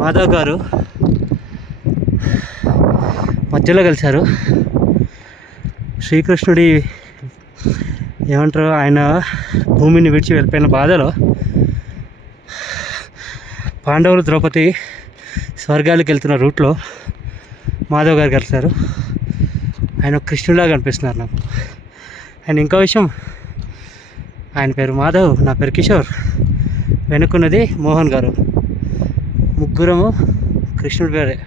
మాధవ్ గారు మధ్యలో కలిశారు. శ్రీకృష్ణుడి ఏమంటారు, ఆయన భూమిని విడిచి వెళ్ళిపోయిన బాధలో పాండవులు ద్రౌపది స్వర్గాలకు వెళ్తున్న రూట్లో మాధవ్ గారు కలిశారు. ఆయన కృష్ణుడిలాగా అనిపిస్తున్నారు నాకు. అండ్ ఇంకో విషయం, ఆయన పేరు మాధవ్, నా పేరు కిషోర్, వెనుకున్నది మోహన్ గారు. ముగ్గురము కృష్ణుడి పేరే.